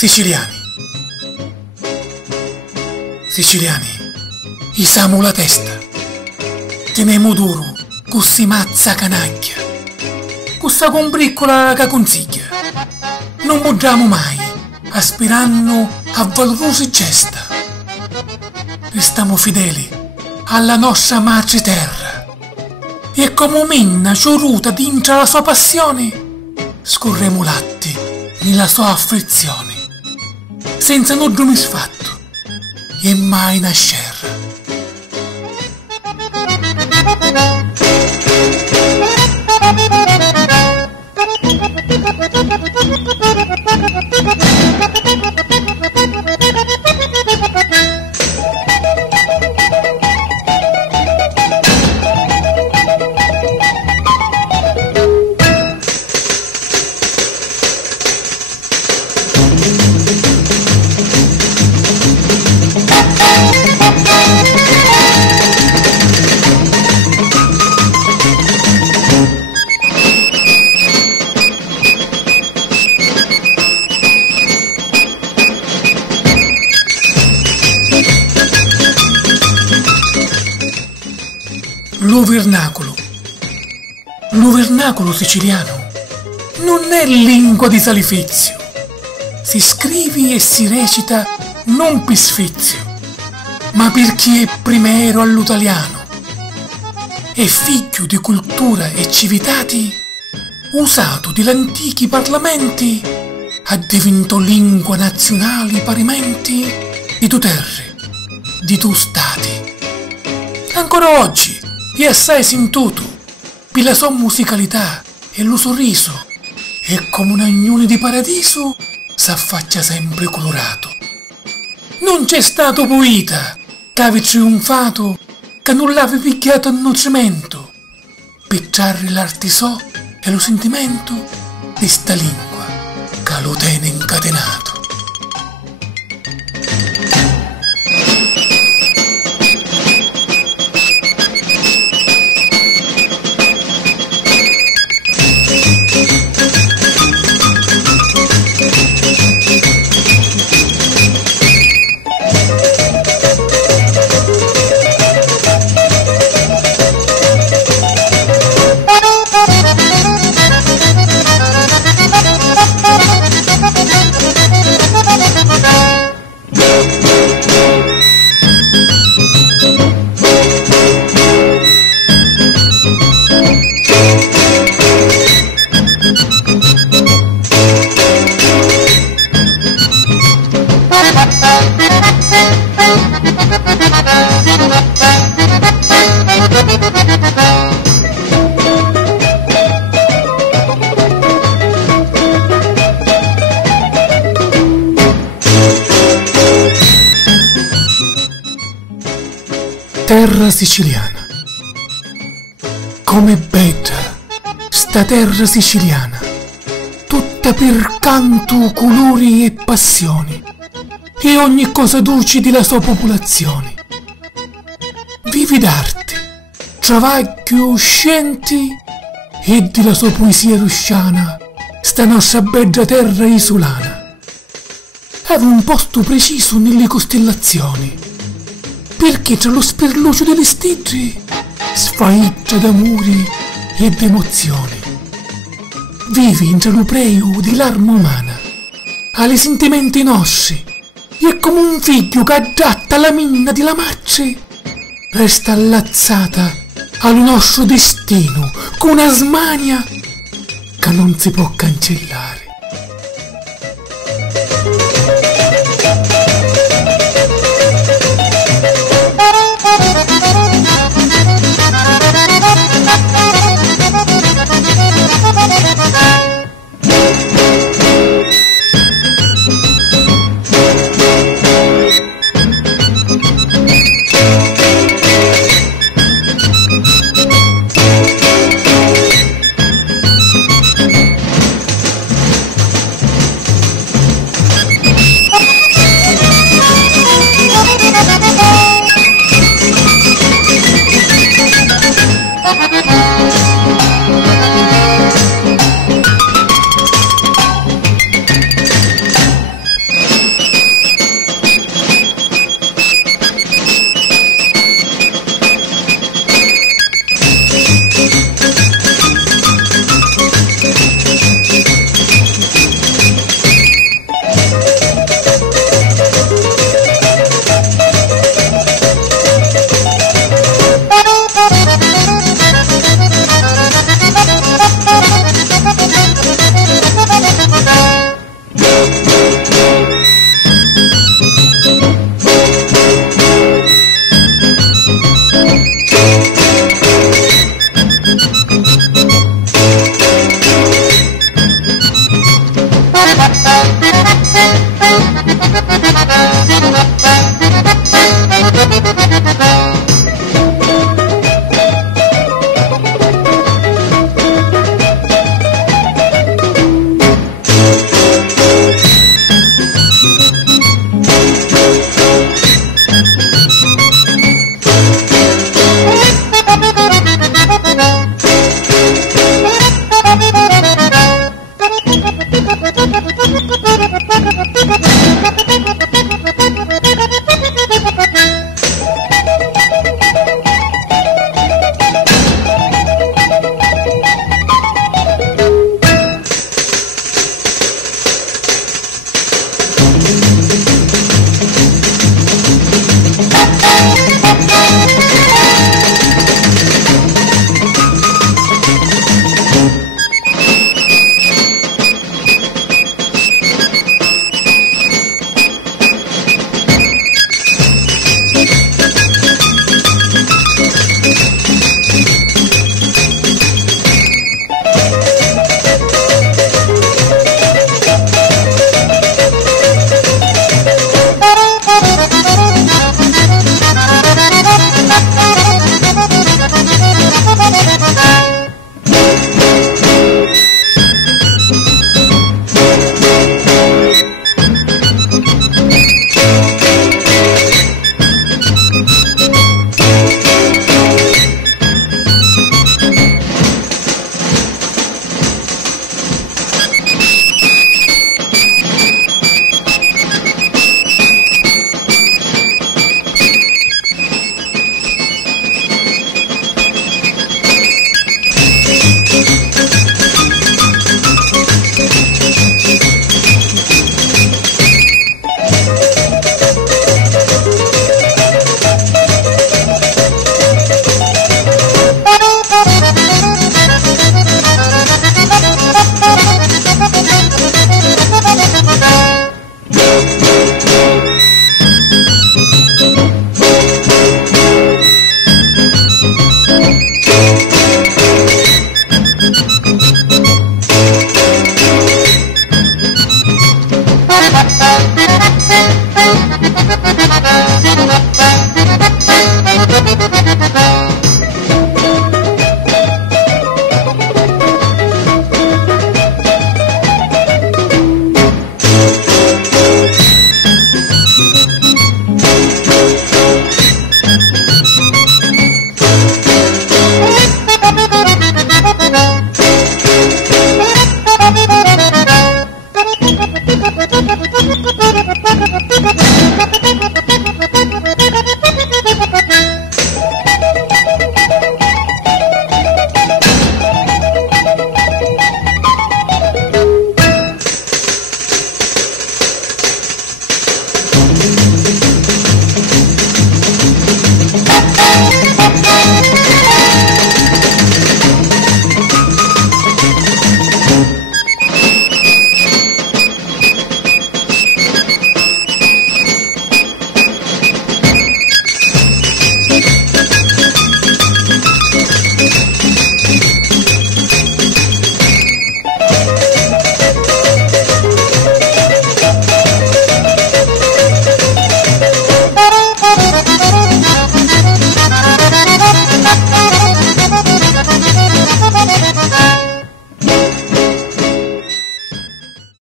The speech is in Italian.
Siciliani. Siciliani, isiamo la testa. Teniamo duro, così mazza canaglia. Questa combriccola che consiglia. Non muggiamo mai, aspirando a valorosi gesta. Restiamo fedeli alla nostra madre terra. E come minna cioruta dentro la sua passione, scorremo latti nella sua afflizione, senza nulla misfatto e mai nascerra. Lo vernacolo. Lo vernacolo siciliano non è lingua di salifizio. Si scrive e si recita non per sfizio, ma per chi è primero all'italiano. È figlio di cultura e civitati, usato di antichi parlamenti, ha divenuto lingua nazionale parimenti di tu terre, di tu stati. Ancora oggi è assai sentuto per la sua musicalità e lo sorriso, e come un agnone di paradiso s'affaccia sempre colorato. Non c'è stato poeta che abbia trionfato, che non l'abbia picchiato a nutrimento per trarre l'artisò e lo sentimento di sta lingua che lo tiene incatenato. Terra siciliana. Com'è bella sta terra siciliana, tutta per canto, colori e passioni, e ogni cosa duci della sua popolazione. Vivi d'arte, travaglio, scienti e della sua poesia rusciana, sta nostra bella terra isolana. Aveva un posto preciso nelle costellazioni, perché tra lo sperlucio delle stelle sfaiccia d'amori ed emozioni. Vivi in l'upreo di l'arma umana, alle sentimenti nostri, e come un figlio che adatta la minna di la madre, resta allazzata al nostro destino con una smania che non si può cancellare.